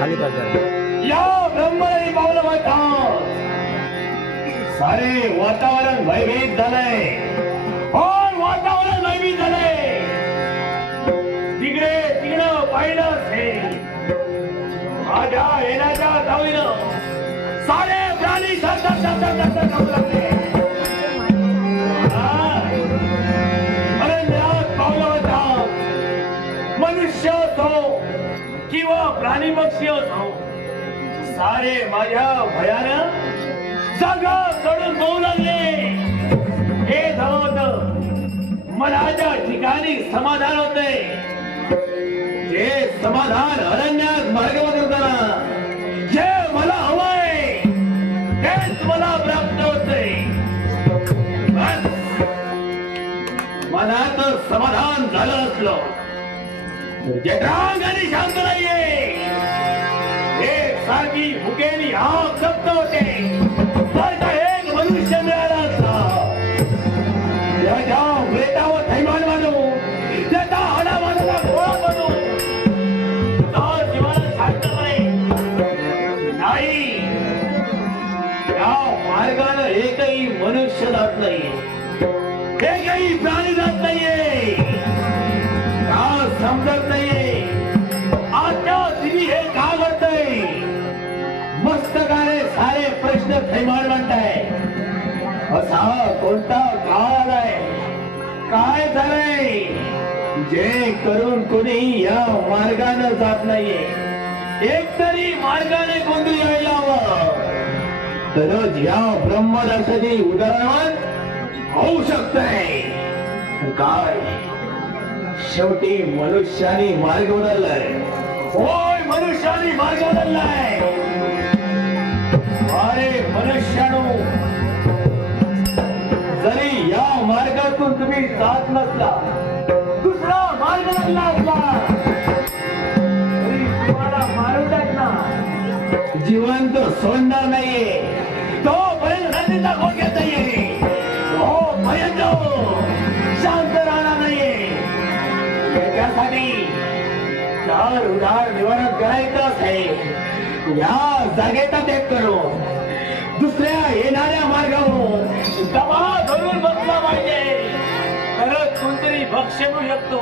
खाली करतात. या ब्रह्मणी पावलं म्हणतात सारे वातावरण भयभीत झालंय. पण वातावरण भयभीत झालंय. तिकडं पाहिलं हे माझ्या येण्याच्या दावीनं सारे प्राणी धावू लागले. पावलं म्हणतात मनुष्य असो किंवा प्राणी पक्षी असो सारे माझ्या भयानं जागा चढून जाऊ लागले. हे धावत मनाच्या ठिकाणी समाधान होते. जे समाधान अरण्यात मार्ग करताना जे मला हवंय तेच मला प्राप्त होते. मनात समाधान झालं असलं जटांग आणि शांत नाहीये. एक सारखी भुकेली हाक जप्त होते. एक मनुष्य मिळाला असता त्याच्या वेटावर थैमान बांधू त्याचा हाडामाडाला गोळा बनू तर जीवाला शांत नाही. या मार्गानं एकही मनुष्य जात नाही. एकही प्राणी जात नाहीये. का समजत नाहीये आजच्या स्थिती हे का घडतंय. मस्तकाने सारे प्रश्न थैमान म्हणताय. असा कोणता काळ आलाय काय झालंय जे करून कोणी या मार्गाने जात नाहीये. एक तरी मार्गाने कोणती यायला हवं तरच या ब्रह्मदर्शनी उदाहरण होऊ शकतंय. काय शेवटी मनुष्याने मार्ग बदललाय. होय मनुष्याने मार्ग बदललाय. अरे मनुष्यानो जरी या मार्गातून तुम्ही जात नसला दुसरा मार्ग लागला असला तरी तुम्हाला मारून टाकणार. जिवंत सोडणार नाहीये. तो पर्यंत नदीचा खोट घेत नाहीये. हो पर्यंत शांत राहणार नाहीये. त्याच्यासाठी चार उदार निवारण करायचं असेल या जागेचा त्याग करून दुसऱ्या येणाऱ्या मार्गावर दबा धरून बसला पाहिजे. तरच कोणतरी भक्ष्य मिळू शकतो.